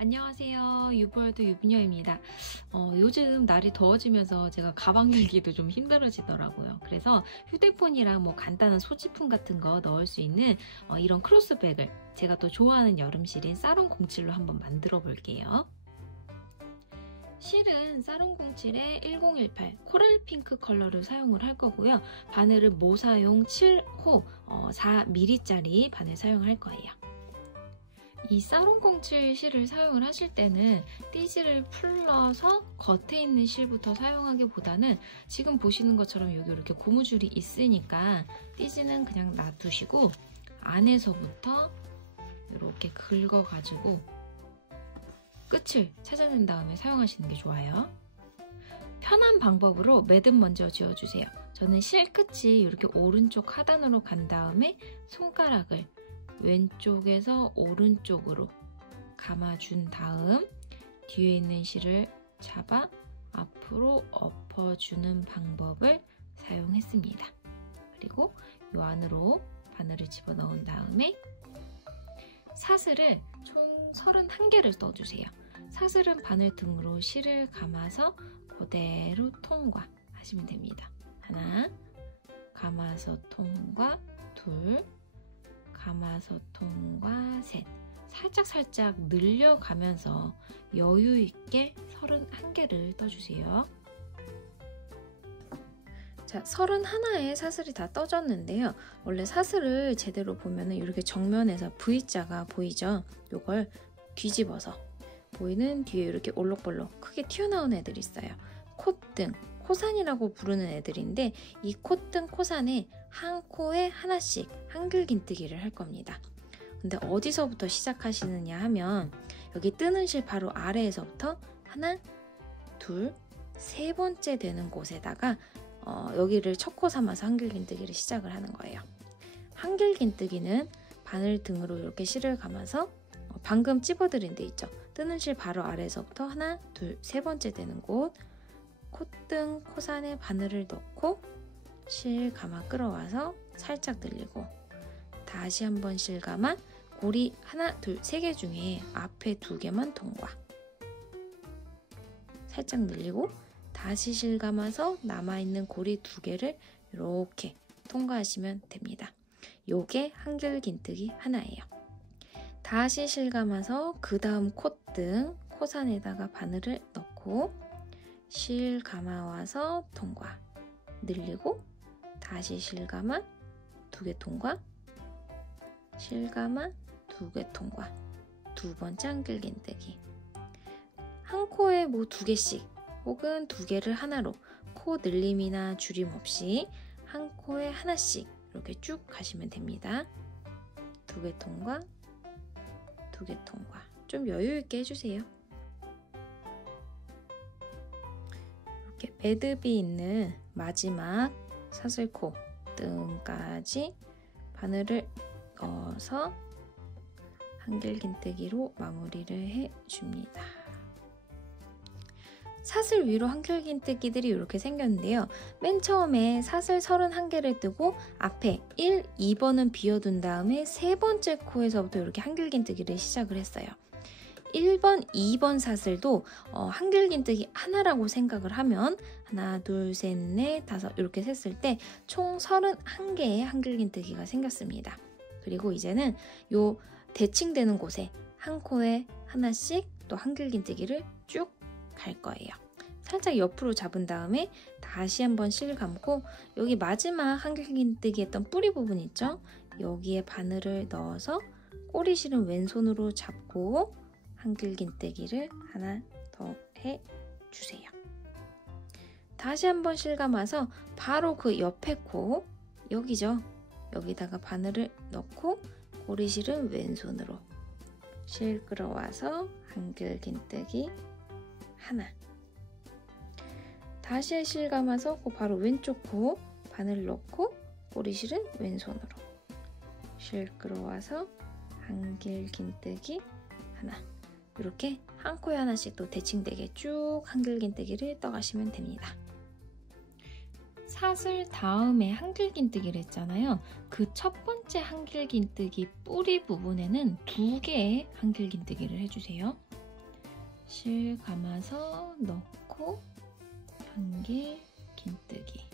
안녕하세요. 유보월드 유부녀입니다. 요즘 날이 더워지면서 제가 가방 들기도 좀 힘들어지더라고요. 그래서 휴대폰이랑 뭐 간단한 소지품 같은 거 넣을 수 있는 이런 크로스백을 제가 또 좋아하는 여름실인 사롱07로 한번 만들어 볼게요. 실은 사롱07의 1018 코랄 핑크 컬러를 사용을 할 거고요. 바늘은 모사용 7호 4mm짜리 바늘 사용할 거예요. 이 사롱07 실을 사용을 하실 때는 띠지를 풀러서 겉에 있는 실부터 사용하기보다는 지금 보시는 것처럼 여기 이렇게 고무줄이 있으니까 띠지는 그냥 놔두시고 안에서부터 이렇게 긁어가지고 끝을 찾아낸 다음에 사용하시는 게 좋아요. 편한 방법으로 매듭 먼저 지어주세요. 저는 실 끝이 이렇게 오른쪽 하단으로 간 다음에 손가락을 왼쪽에서 오른쪽으로 감아준 다음 뒤에 있는 실을 잡아 앞으로 엎어주는 방법을 사용했습니다. 그리고 이 안으로 바늘을 집어넣은 다음에 사슬을 총 31개를 떠주세요. 사슬은 바늘 등으로 실을 감아서 그대로 통과하시면 됩니다. 하나, 감아서 통과, 둘, 감아서 통과, 셋. 살짝살짝 늘려가면서 여유있게 31개를 떠주세요. 자, 31개의 사슬이 다 떠졌는데요. 원래 사슬을 제대로 보면 이렇게 정면에서 V자가 보이죠? 이걸 뒤집어서 보이는 뒤에 이렇게 올록볼록 크게 튀어나온 애들이 있어요. 콧등, 코산이라고 부르는 애들인데 이 콧등, 코산에 한 코에 하나씩 한글긴뜨기를 할 겁니다. 근데 어디서부터 시작하시느냐 하면 여기 뜨는 실 바로 아래에서부터 하나, 둘, 세 번째 되는 곳에다가 여기를 첫 코 삼아서 한글긴뜨기를 시작을 하는 거예요. 한글긴뜨기는 바늘 등으로 이렇게 실을 감아서 방금 찝어드린 데 있죠. 뜨는 실 바로 아래에서부터 하나, 둘, 세 번째 되는 곳 콧등, 코산에 바늘을 넣고 실 감아 끌어와서 살짝 늘리고 다시 한번 실 감아 고리 하나, 둘, 세 개 중에 앞에 2개만 통과 살짝 늘리고 다시 실 감아서 남아있는 고리 2개를 이렇게 통과하시면 됩니다. 요게 한글긴뜨기 하나예요. 다시 실 감아서 그 다음 콧등, 코산에다가 바늘을 넣고 실 감아와서 통과 늘리고 다시 실 감아 2개 통과 실 감아 2개 통과 두 번째 한글긴뜨기 한 코에 뭐 2개씩 혹은 2개를 하나로 코 늘림이나 줄임 없이 한 코에 하나씩 이렇게 쭉 가시면 됩니다. 2개 통과 2개 통과 좀 여유있게 해주세요. 이렇게 매듭이 있는 마지막 사슬코 뜸까지 바늘을 넣어서 한글긴뜨기로 마무리를 해줍니다. 사슬 위로 한글긴뜨기들이 이렇게 생겼는데요. 맨 처음에 사슬 31개를 뜨고 앞에 1, 2번은 비워둔 다음에 세 번째 코에서부터 이렇게 한글긴뜨기를 시작을 했어요. 1번, 2번 사슬도 한글긴뜨기 하나라고 생각을 하면 하나, 둘, 셋, 넷, 다섯 이렇게 셌을 때 총 31개의 한글긴뜨기가 생겼습니다. 그리고 이제는 요 대칭되는 곳에 한 코에 하나씩 또 한글긴뜨기를 쭉 갈 거예요. 살짝 옆으로 잡은 다음에 다시 한번 실 감고 여기 마지막 한글긴뜨기 했던 뿌리 부분 있죠? 여기에 바늘을 넣어서 꼬리실은 왼손으로 잡고 한글긴뜨기를 하나 더 해주세요. 다시 한번 실 감아서 바로 그 옆에 코 여기죠? 여기다가 바늘을 넣고 꼬리실은 왼손으로 실 끌어와서 한글긴뜨기 하나 다시 실 감아서 그 바로 왼쪽 코 바늘 넣고 꼬리실은 왼손으로 실 끌어와서 한글긴뜨기 하나 이렇게 한 코에 하나씩 또 대칭되게 쭉 한글긴뜨기를 떠가시면 됩니다. 사슬 다음에 한글긴뜨기를 했잖아요. 그 첫 번째 한글긴뜨기 뿌리 부분에는 2개의 한글긴뜨기를 해주세요. 실 감아서 넣고 한길 긴뜨기.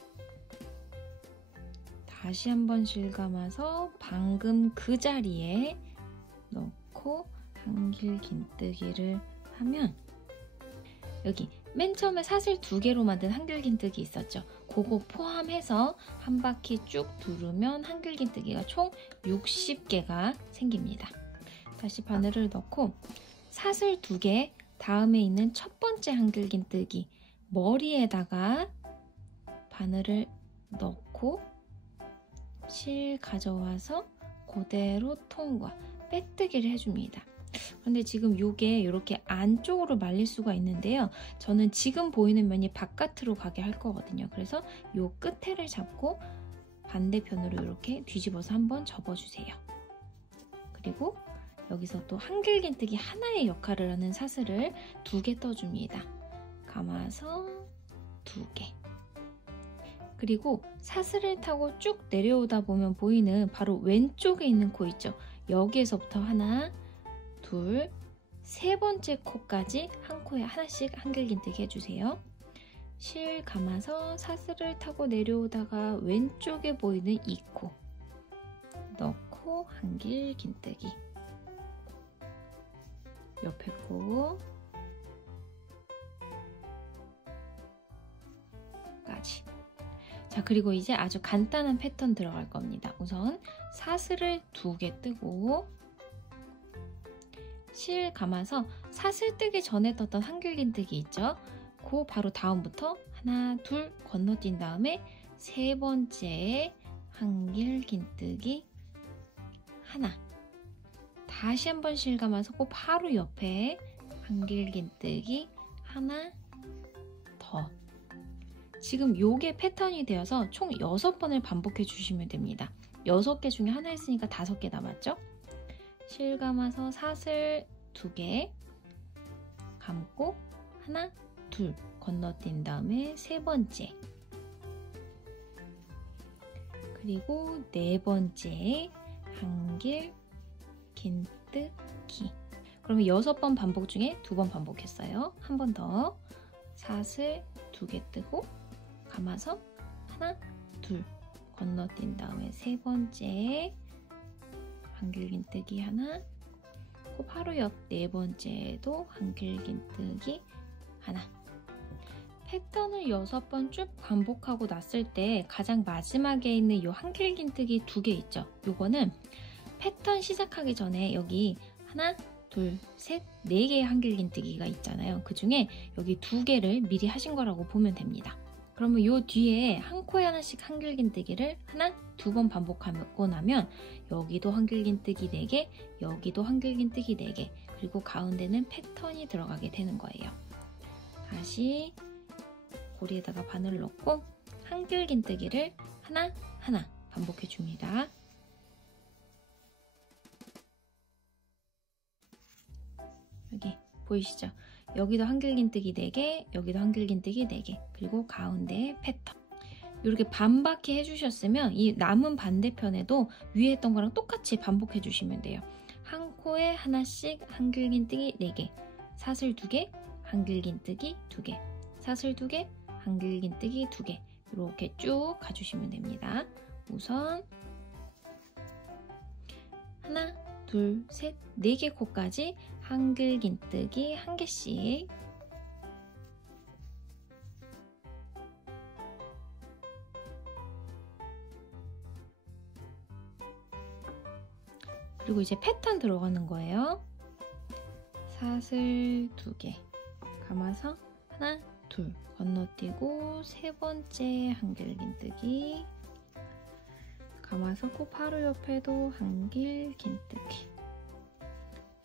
다시 한번 실 감아서 방금 그 자리에 넣고 한길 긴뜨기를 하면 여기 맨 처음에 사슬 2개로 만든 한길 긴뜨기 있었죠? 그거 포함해서 한 바퀴 쭉 두르면 한길 긴뜨기가 총 60개가 생깁니다. 다시 바늘을 넣고 사슬 2개 다음에 있는 첫 번째 한길 긴뜨기 머리에다가 바늘을 넣고 실 가져와서 그대로 통과, 빼뜨기를 해줍니다. 근데 지금 이게 이렇게 안쪽으로 말릴 수가 있는데요. 저는 지금 보이는 면이 바깥으로 가게 할 거거든요. 그래서 이 끝에를 잡고 반대편으로 이렇게 뒤집어서 한번 접어주세요. 그리고 여기서 또 한길 긴뜨기 하나의 역할을 하는 사슬을 2개 떠줍니다. 감아서 2개. 그리고 사슬을 타고 쭉 내려오다 보면 보이는 바로 왼쪽에 있는 코 있죠? 여기에서부터 하나, 둘, 세 번째 코까지 한 코에 하나씩 한길 긴뜨기 해주세요. 실 감아서 사슬을 타고 내려오다가 왼쪽에 보이는 이 코 넣고 한길 긴뜨기. 옆에 코 까지. 자, 그리고 이제 아주 간단한 패턴 들어갈 겁니다. 우선 사슬을 2개 뜨고 실 감아서 사슬 뜨기 전에 떴던 한길 긴뜨기 있죠? 그 바로 다음부터 하나, 둘 건너뛴 다음에 세 번째 한길 긴뜨기 하나. 다시 한번 실 감아서 그 바로 옆에 한길 긴뜨기 하나 더. 지금 요게 패턴이 되어서 총 6번을 반복해 주시면 됩니다. 6개 중에 하나 했으니까 5개 남았죠? 실 감아서 사슬 2개 감고 하나, 둘 건너뛴 다음에 세 번째, 그리고 네 번째 한길 긴뜨기. 그러면 6번 반복 중에 2번 반복했어요. 한 번 더 사슬 2개 뜨고 감아서 하나, 둘 건너뛴 다음에 세 번째 한길 긴뜨기 하나, 그 바로 옆 네 번째도 한길 긴뜨기 하나. 패턴을 6번 쭉 반복하고 났을 때 가장 마지막에 있는 이 한길 긴뜨기 2개 있죠? 요거는 패턴 시작하기 전에 여기 하나, 둘, 셋, 4개의 한길 긴뜨기가 있잖아요. 그 중에 여기 2개를 미리 하신 거라고 보면 됩니다. 그러면 요 뒤에 한 코에 하나씩 한길 긴뜨기를 하나, 2번 반복하고 나면 여기도 한길 긴뜨기 4개, 여기도 한길 긴뜨기 4개, 그리고 가운데는 패턴이 들어가게 되는 거예요. 다시 고리에다가 바늘을 넣고 한길 긴뜨기를 하나, 하나 반복해 줍니다. 여기 보이시죠? 여기도 한길 긴뜨기 4개, 여기도 한길 긴뜨기 4개, 그리고 가운데에 패턴. 이렇게 반바퀴 해주셨으면 이 남은 반대편에도 위에 했던 거랑 똑같이 반복해 주시면 돼요. 한 코에 하나씩 한길 긴뜨기 4개, 사슬 2개, 한길 긴뜨기 2개, 사슬 2개, 한길 긴뜨기 2개, 이렇게 쭉 가주시면 됩니다. 우선 하나, 둘, 셋, 4개 코까지 한길 긴뜨기 1개씩. 그리고 이제 패턴 들어가는 거예요. 사슬 2개 감아서 하나, 둘 건너뛰고 세 번째 한길 긴뜨기 감아서 코 바로 옆에도 한길 긴뜨기,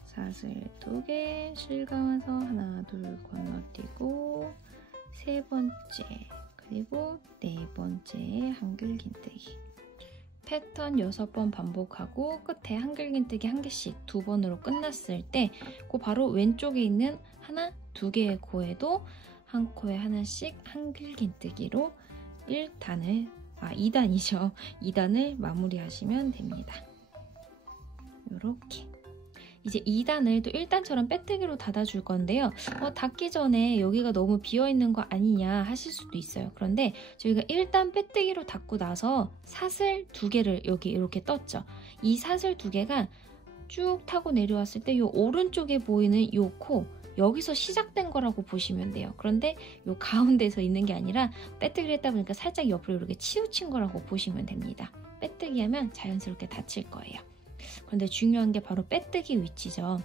사슬 2개 실 감아서 하나, 둘 건너뛰고 세 번째, 그리고 네 번째 한길 긴뜨기. 패턴 6번 반복하고 끝에 한길 긴뜨기 1개씩 2번으로 끝났을 때 그 바로 왼쪽에 있는 하나, 2개의 코에도 한 코에 하나씩 한길 긴뜨기로 2단을 마무리하시면 됩니다. 이렇게 이제 2단을 또 1단처럼 빼뜨기로 닫아줄 건데요. 닫기 전에 여기가 너무 비어있는 거 아니냐 하실 수도 있어요. 그런데 저희가 1단 빼뜨기로 닫고 나서 사슬 2개를 여기 이렇게 떴죠. 이 사슬 2개가 쭉 타고 내려왔을 때 이 오른쪽에 보이는 이 코, 여기서 시작된 거라고 보시면 돼요. 그런데 이 가운데서 있는 게 아니라 빼뜨기를 했다 보니까 살짝 옆으로 이렇게 치우친 거라고 보시면 됩니다. 빼뜨기 하면 자연스럽게 닫힐 거예요. 그런데 중요한 게 바로 빼뜨기 위치죠.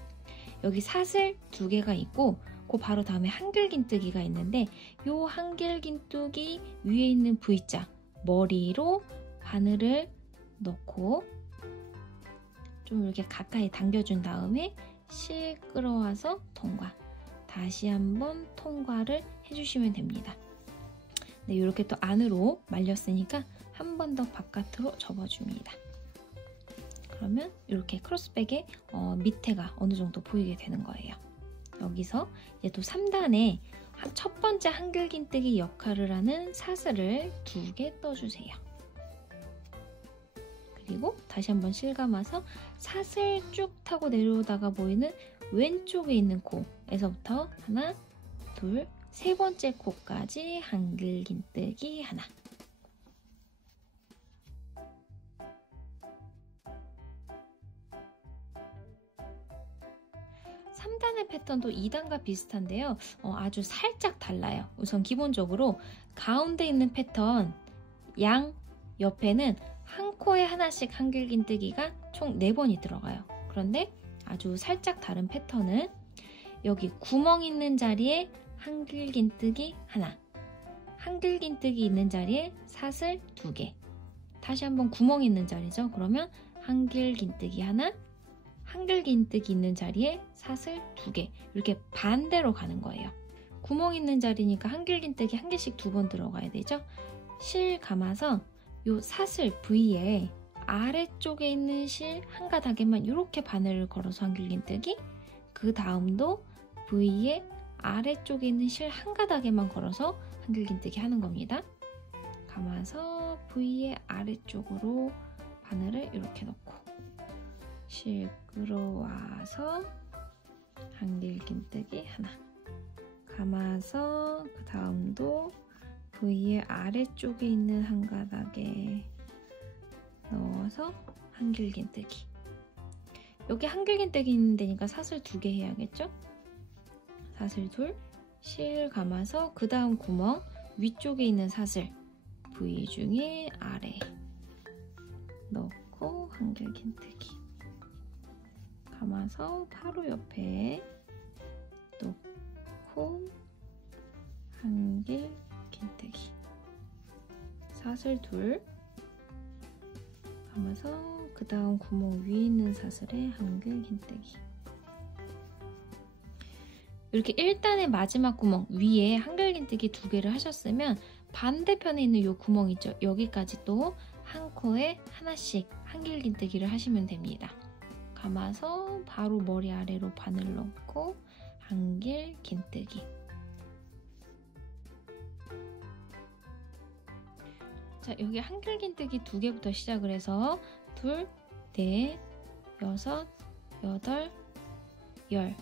여기 사슬 2개가 있고 그 바로 다음에 한길긴뜨기가 있는데 이 한길긴뜨기 위에 있는 V자 머리로 바늘을 넣고 좀 이렇게 가까이 당겨준 다음에 실 끌어와서 통과. 다시 한번 통과를 해주시면 됩니다. 네, 이렇게 또 안으로 말렸으니까 한 번 더 바깥으로 접어줍니다. 그러면 이렇게 크로스백의 밑에가 어느 정도 보이게 되는 거예요. 여기서 이제 또 3단에 첫 번째 한길긴뜨기 역할을 하는 사슬을 2개 떠주세요. 그리고 다시 한번 실감아서 사슬 쭉 타고 내려오다가 보이는 왼쪽에 있는 코에서부터 하나, 둘, 세 번째 코까지 한길긴뜨기 하나. 3단의 패턴도 2단과 비슷한데요. 아주 살짝 달라요. 우선 기본적으로 가운데 있는 패턴 양 옆에는 한 코에 하나씩 한길긴뜨기가 총 4번이 들어가요. 그런데 아주 살짝 다른 패턴은 여기 구멍 있는 자리에 한길긴뜨기 하나, 한길긴뜨기 있는 자리에 사슬 2개, 다시 한번 구멍 있는 자리죠. 그러면 한길긴뜨기 하나, 한길긴뜨기 있는 자리에 사슬 2개, 이렇게 반대로 가는 거예요. 구멍 있는 자리니까 한길긴뜨기 한 개씩 2번 들어가야 되죠. 실 감아서 이 사슬 V에 아래쪽에 있는 실 한 가닥에만 이렇게 바늘을 걸어서 한길긴뜨기, 그 다음도 V에 아래쪽에 있는 실 한 가닥에만 걸어서 한길긴뜨기 하는 겁니다. 감아서 V의 아래쪽으로 바늘을 이렇게 넣고 실 끌어와서 한길긴뜨기 하나, 감아서 그 다음도 V의 아래쪽에 있는 한 가닥에 넣어서 한길긴뜨기. 여기 한길긴뜨기 있는 데니까 사슬 2개 해야겠죠? 사슬 2, 실 감아서 그 다음 구멍 위쪽에 있는 사슬 V 중에 아래 넣고 한길긴뜨기. 감아서 바로 옆에 놓고 한길긴뜨기. 사슬 2, 감아서 그 다음 구멍 위에 있는 사슬에 한길긴뜨기. 이렇게 1단의 마지막 구멍 위에 한길긴뜨기 2개를 하셨으면 반대편에 있는 이 구멍 있죠? 여기까지 또 한 코에 하나씩 한길긴뜨기를 하시면 됩니다. 감아서 바로 머리 아래로 바늘 넣고 한길긴뜨기. 자, 여기 한길긴뜨기 2개부터 시작을 해서 2, 4, 6, 8, 10,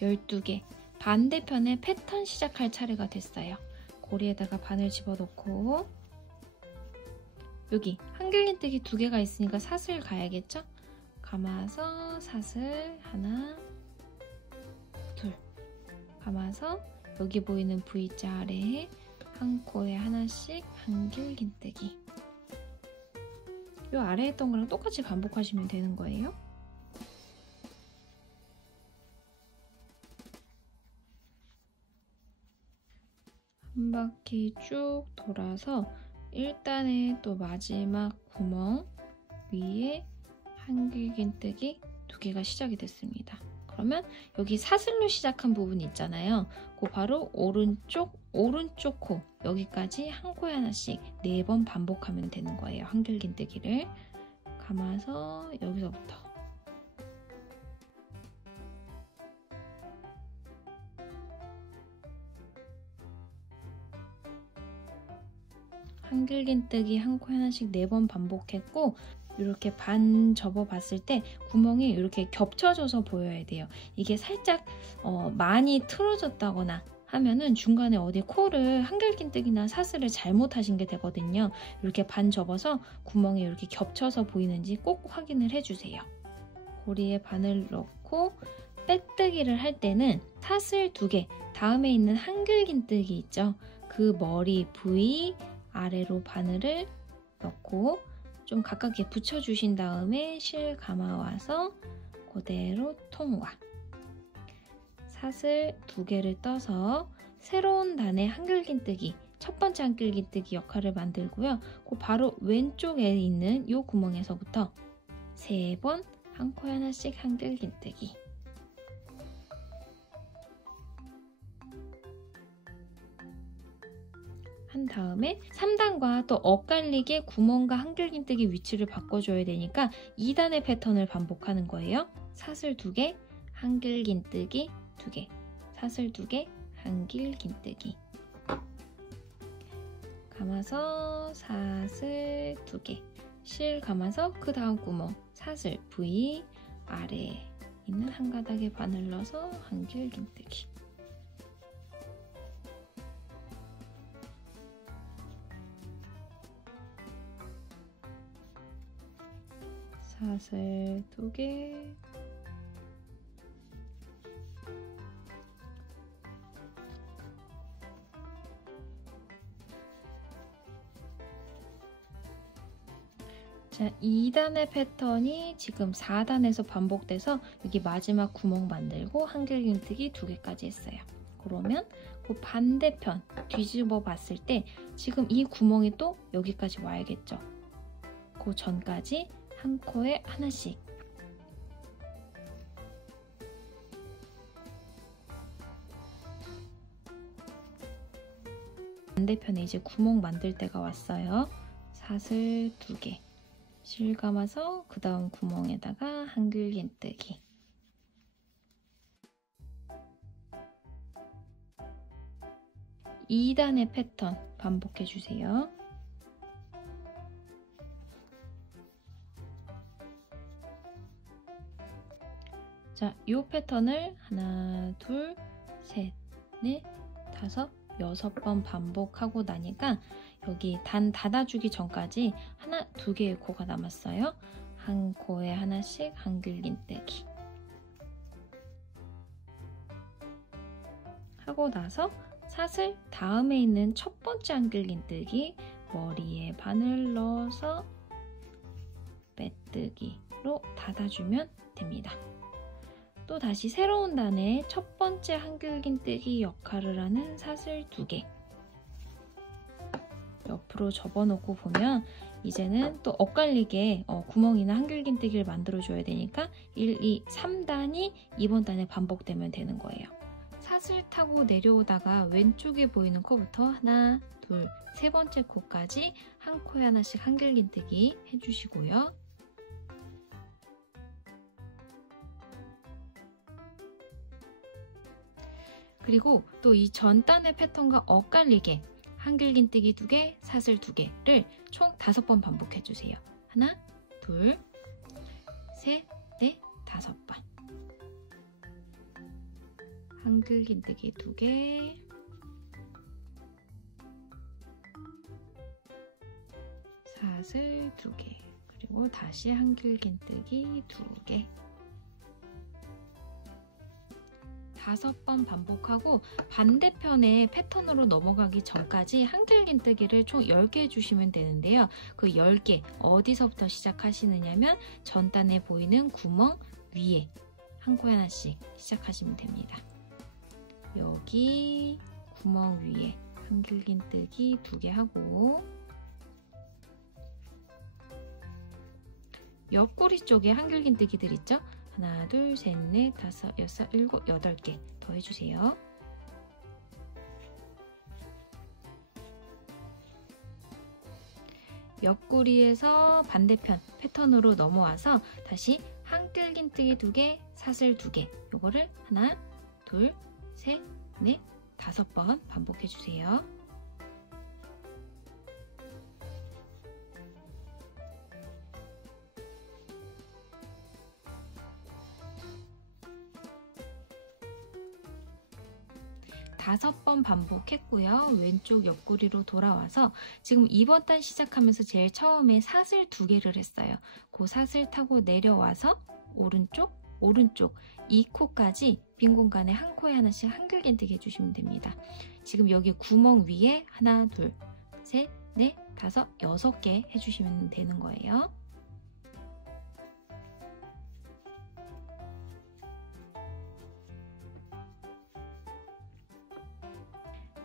12개. 반대편에 패턴 시작할 차례가 됐어요. 고리에다가 바늘 집어넣고 여기 한길긴뜨기 2개가 있으니까 사슬 가야겠죠? 감아서 사슬 하나, 둘. 감아서 여기 보이는 V자 아래에 한 코에 하나씩 한길긴뜨기. 이 아래에 했던 거랑 똑같이 반복하시면 되는 거예요. 한 바퀴 쭉 돌아서 1단의 또 마지막 구멍 위에 한길긴뜨기 2개가 시작이 됐습니다. 그러면 여기 사슬로 시작한 부분 있잖아요. 그 바로 오른쪽 코 여기까지 한 코에 하나씩 4번 반복하면 되는 거예요. 한길긴뜨기를 감아서 여기서부터 한길긴뜨기 한 코에 하나씩 4번 반복했고 이렇게 반 접어 봤을 때 구멍이 이렇게 겹쳐져서 보여야 돼요. 이게 살짝 많이 틀어졌다거나 하면은 중간에 어디 코를 한길긴뜨기나 사슬을 잘못하신 게 되거든요. 이렇게 반 접어서 구멍이 이렇게 겹쳐서 보이는지 꼭 확인을 해주세요. 고리에 바늘 넣고 빼뜨기를 할 때는 사슬 2개, 다음에 있는 한길긴뜨기 있죠? 그 머리 부위 아래로 바늘을 넣고 좀 가깝게 붙여주신 다음에 실 감아와서 그대로 통과. 사슬 2개를 떠서 새로운 단의 한길긴뜨기, 첫 번째 한길긴뜨기 역할을 만들고요. 그 바로 왼쪽에 있는 이 구멍에서부터 3번 한 코에 하나씩 한길긴뜨기. 한 다음에 3단과 또 엇갈리게 구멍과 한길긴뜨기 위치를 바꿔줘야 되니까 2단의 패턴을 반복하는 거예요. 사슬 2개, 한길긴뜨기 2개, 사슬 2개, 한길긴뜨기. 감아서 사슬 2개, 실 감아서 그 다음 구멍 사슬 V 아래에 있는 한 가닥에 바늘 넣어서 한길긴뜨기. 사슬 2개, 자, 2단의 패턴이 지금 4단에서 반복돼서 여기 마지막 구멍 만들고 한길긴뜨기 2개까지 했어요. 그러면 그 반대편 뒤집어 봤을 때 지금 이 구멍이 또 여기까지 와야겠죠. 그 전까지 한 코에 하나씩. 반대편에 이제 구멍 만들 때가 왔어요. 사슬 2개. 실 감아서 그 다음 구멍에다가 한길긴뜨기. 이 2단의 패턴 반복해주세요. 자, 이 패턴을 하나, 둘, 셋, 넷, 다섯, 6번 반복하고 나니까 여기 단 닫아주기 전까지 하나, 2개의 코가 남았어요. 한 코에 하나씩 한길긴뜨기. 하고 나서 사슬 다음에 있는 첫 번째 한길긴뜨기 머리에 바늘 넣어서 빼뜨기로 닫아주면 됩니다. 또 다시 새로운 단의 첫 번째 한길긴뜨기 역할을 하는 사슬 2개. 옆으로 접어놓고 보면 이제는 또 엇갈리게 구멍이나 한길긴뜨기를 만들어줘야 되니까 1, 2, 3단이 이번 단에 반복되면 되는 거예요. 사슬 타고 내려오다가 왼쪽에 보이는 코부터 하나, 둘, 세 번째 코까지 한 코에 하나씩 한길긴뜨기 해주시고요. 그리고 또 이 전 단의 패턴과 엇갈리게 한길긴뜨기 2개, 사슬 2개를 총 5번 반복해주세요. 하나, 둘, 셋, 넷, 5번. 한길긴뜨기 2개, 사슬 2개, 그리고 다시 한길긴뜨기 2개. 5번 반복하고 반대편의 패턴으로 넘어가기 전까지 한길긴뜨기를 총 10개 해주시면 되는데요. 그 10개 어디서부터 시작하시느냐면 전단에 보이는 구멍 위에 한 코에 하나씩 시작하시면 됩니다. 여기 구멍 위에 한길긴뜨기 2개 하고 옆구리 쪽에 한길긴뜨기들 있죠? 하나, 둘, 셋, 넷, 다섯, 여섯, 일곱, 8개 더 해주세요. 옆구리에서 반대편 패턴으로 넘어와서 다시 한길긴뜨기 2개, 사슬 2개 요거를 하나, 둘, 셋, 넷, 5번 반복해주세요. 5번 반복했고요. 왼쪽 옆구리로 돌아와서 지금 2번 단 시작하면서 제일 처음에 사슬 2개를 했어요. 그 사슬 타고 내려와서 오른쪽, 오른쪽 이 코까지 빈 공간에 한 코에 하나씩 한길긴뜨기 해주시면 됩니다. 지금 여기 구멍 위에 하나, 둘, 셋, 넷, 다섯, 6개 해주시면 되는 거예요.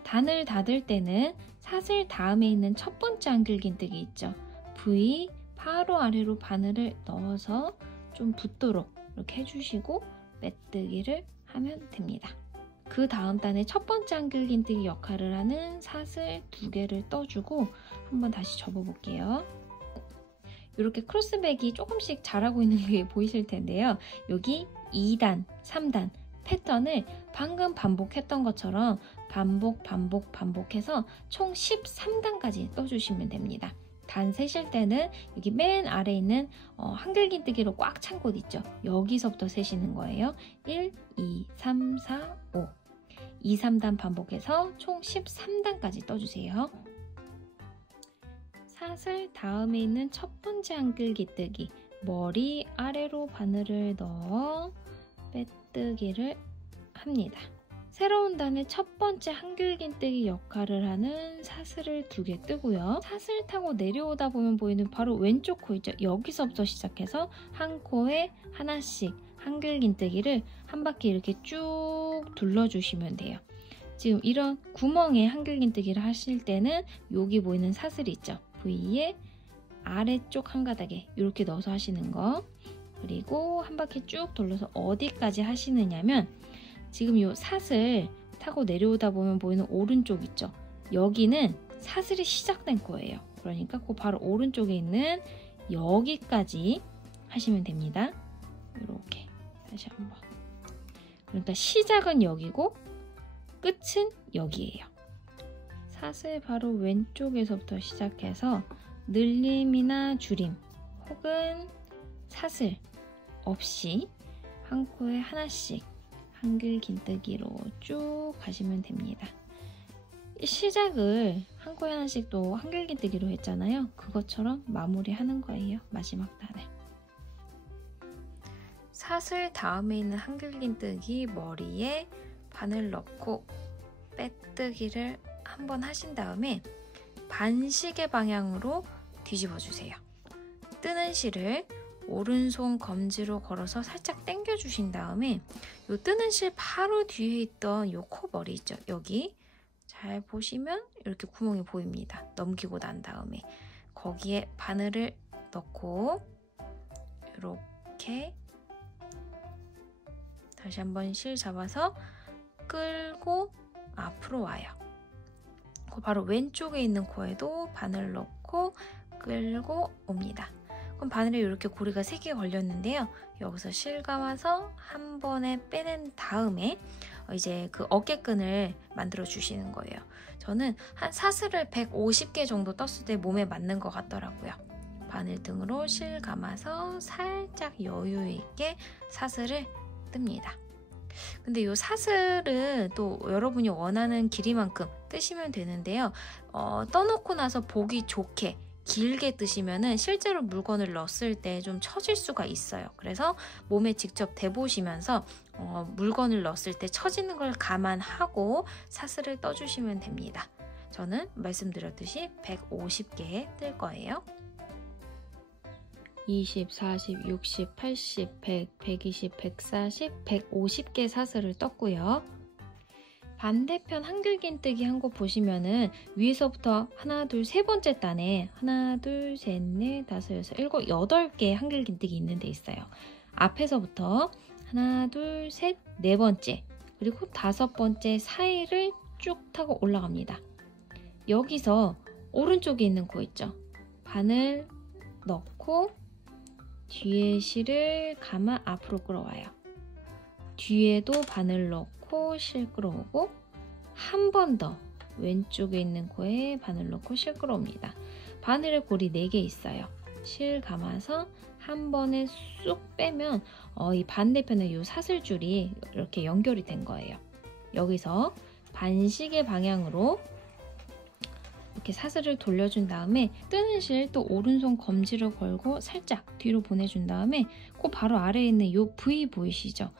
단을 닫을 때는 사슬 다음에 있는 첫 번째 한길긴뜨기 있죠. V 바로 아래로 바늘을 넣어서 좀 붙도록 이렇게 해주시고 메뜨기를 하면 됩니다. 그 다음 단의 첫 번째 한길긴뜨기 역할을 하는 사슬 2개를 떠주고 한번 다시 접어볼게요. 이렇게 크로스백이 조금씩 자라고 있는 게 보이실 텐데요. 여기 2단, 3단 패턴을 방금 반복했던 것처럼 반복해서 총 13단까지 떠주시면 됩니다. 단 세실 때는 여기 맨 아래에 있는 한길긴뜨기로 꽉 찬 곳 있죠. 여기서부터 세시는 거예요. 1, 2, 3, 4, 5 2, 3단 반복해서 총 13단까지 떠주세요. 사슬 다음에 있는 첫 번째 한길긴뜨기 머리 아래로 바늘을 넣어 빼뜨기를 합니다. 새로운 단의 첫 번째 한길긴뜨기 역할을 하는 사슬을 2개 뜨고요. 사슬 타고 내려오다 보면 보이는 바로 왼쪽 코 있죠. 여기서부터 시작해서 한 코에 하나씩 한길긴뜨기를 한 바퀴 이렇게 쭉 둘러주시면 돼요. 지금 이런 구멍에 한길긴뜨기를 하실 때는 여기 보이는 사슬이 있죠. V의 아래쪽 한 가닥에 이렇게 넣어서 하시는 거. 그리고 한 바퀴 쭉 돌려서 어디까지 하시느냐면 지금 이 사슬 타고 내려오다 보면 보이는 오른쪽 있죠. 여기는 사슬이 시작된 코예요. 그러니까 그 바로 오른쪽에 있는 여기까지 하시면 됩니다. 이렇게 다시 한번. 그러니까 시작은 여기고 끝은 여기예요. 사슬 바로 왼쪽에서부터 시작해서 늘림이나 줄임 혹은 사슬 없이 한 코에 하나씩 한길긴뜨기로 쭉 가시면 됩니다. 시작을 한 코에 하나씩 또 한길긴뜨기로 했잖아요. 그것처럼 마무리하는 거예요. 마지막 단을. 사슬 다음에 있는 한길긴뜨기 머리에 바늘 넣고 빼뜨기를 한번 하신 다음에 반시계 방향으로 뒤집어 주세요. 뜨는 실을 오른손 검지로 걸어서 살짝 당겨 주신 다음에 이 뜨는 실 바로 뒤에 있던 이 코 머리 있죠. 여기 잘 보시면 이렇게 구멍이 보입니다. 넘기고 난 다음에 거기에 바늘을 넣고 이렇게 다시 한번 실 잡아서 끌고 앞으로 와요. 바로 왼쪽에 있는 코에도 바늘 넣고 끌고 옵니다. 그럼 바늘에 이렇게 고리가 3개 걸렸는데요. 여기서 실 감아서 한 번에 빼낸 다음에 이제 그 어깨끈을 만들어 주시는 거예요. 저는 한 사슬을 150개 정도 떴을 때 몸에 맞는 것 같더라고요. 바늘 등으로 실 감아서 살짝 여유 있게 사슬을 뜹니다. 근데 이 사슬은 또 여러분이 원하는 길이만큼 뜨시면 되는데요. 떠놓고 나서 보기 좋게 길게 뜨시면은 실제로 물건을 넣었을 때 좀 처질 수가 있어요. 그래서 몸에 직접 대보시면서 물건을 넣었을 때 처지는 걸 감안하고 사슬을 떠주시면 됩니다. 저는 말씀드렸듯이 150개 뜰 거예요. 20, 40, 60, 80, 100, 120, 140, 150개 사슬을 떴고요. 반대편 한길긴뜨기 한 거 보시면은 위에서부터 하나, 둘, 세 번째 단에 하나, 둘, 셋, 넷, 다섯, 여섯, 일곱, 8개의 한길긴뜨기 있는 데 있어요. 앞에서부터 하나, 둘, 셋, 네 번째 그리고 5번째 사이를 쭉 타고 올라갑니다. 여기서 오른쪽에 있는 코 있죠? 바늘 넣고 뒤에 실을 감아 앞으로 끌어와요. 뒤에도 바늘 넣고 실 끌어오고 한 번 더 왼쪽에 있는 코에 바늘 넣고 실 끌어옵니다. 바늘에 고리 4개 있어요. 실 감아서 한 번에 쑥 빼면 이 반대편에 이 사슬줄이 이렇게 연결이 된 거예요. 여기서 반시계 방향으로 이렇게 사슬을 돌려준 다음에 뜨는 실 또 오른손 검지로 걸고 살짝 뒤로 보내준 다음에 그 바로 아래에 있는 이 V 보이시죠?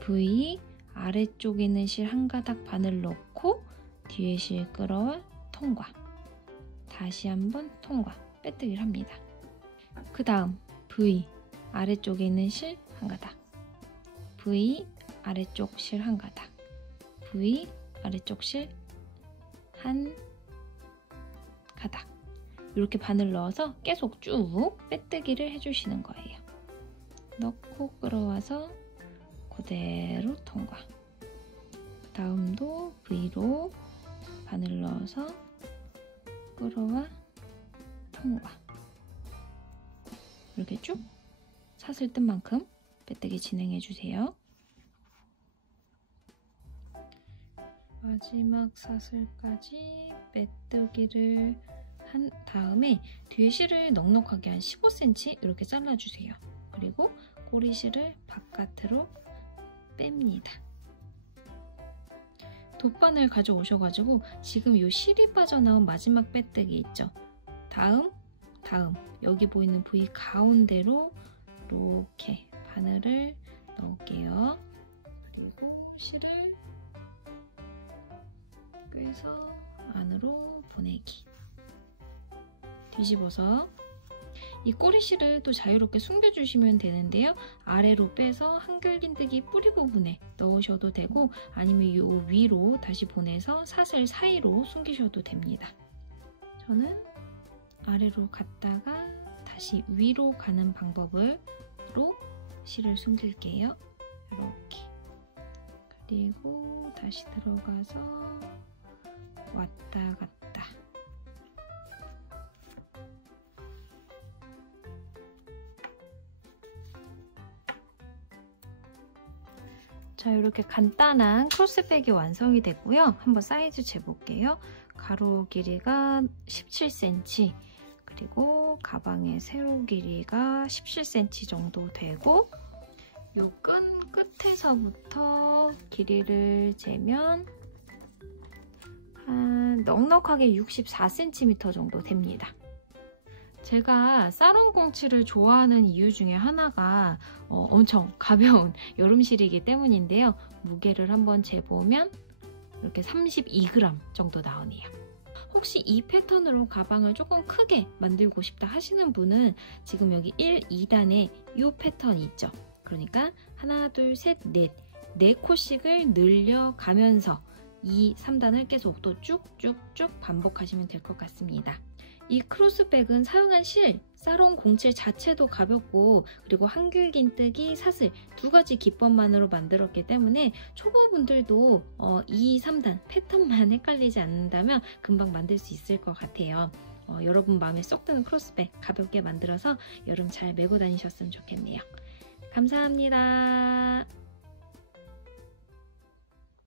V 아래쪽에 있는 실 한 가닥 바늘 넣고 뒤에 실 끌어와 통과. 다시 한번 통과. 빼뜨기를 합니다. 그 다음 V 아래쪽에 있는 실 한 가닥, V 아래쪽 실 한 가닥, V 아래쪽 실 한 가닥. 이렇게 바늘 넣어서 계속 쭉 빼뜨기를 해주시는 거예요. 넣고 끌어와서 그대로 통과. 다음도 V로 바늘 넣어서 끌어와 통과. 이렇게 쭉 사슬 뜬 만큼 빼뜨기 진행해 주세요. 마지막 사슬까지 빼뜨기를 한 다음에 뒤실을 넉넉하게 한 15cm 이렇게 잘라주세요. 그리고 꼬리실을 바깥으로 뺍니다. 돗바늘 가져오셔가지고 지금 이 실이 빠져나온 마지막 빼뜨기 있죠? 다음 여기 보이는 부위 가운데로 이렇게 바늘을 넣을게요. 그리고 실을 꿰서 안으로 보내기. 뒤집어서 이 꼬리실을 또 자유롭게 숨겨주시면 되는데요. 아래로 빼서 한길긴뜨기 뿌리 부분에 넣으셔도 되고 아니면 이 위로 다시 보내서 사슬 사이로 숨기셔도 됩니다. 저는 아래로 갔다가 다시 위로 가는 방법으로 실을 숨길게요. 이렇게. 그리고 다시 들어가서 왔다 갔다. 자, 이렇게 간단한 크로스백이 완성이 됐고요. 한번 사이즈 재볼게요. 가로 길이가 17cm, 그리고 가방의 세로 길이가 17cm 정도 되고 요 끝에서부터 길이를 재면 한 넉넉하게 64cm 정도 됩니다. 제가 사롱공치를 좋아하는 이유 중에 하나가 엄청 가벼운 여름실이기 때문인데요. 무게를 한번 재보면 이렇게 32g 정도 나오네요. 혹시 이 패턴으로 가방을 조금 크게 만들고 싶다 하시는 분은 지금 여기 1, 2단에 이 패턴이 있죠. 그러니까 하나, 둘, 셋, 넷 4코씩을 늘려가면서 2, 3단을 계속 또 쭉쭉쭉 반복하시면 될 것 같습니다. 이 크로스백은 사용한 실, 사롱 07 자체도 가볍고 그리고 한길긴뜨기, 사슬 두 가지 기법만으로 만들었기 때문에 초보분들도 2, 3단 패턴만 헷갈리지 않는다면 금방 만들 수 있을 것 같아요. 여러분 마음에 쏙 드는 크로스백 가볍게 만들어서 여름 잘 메고 다니셨으면 좋겠네요. 감사합니다.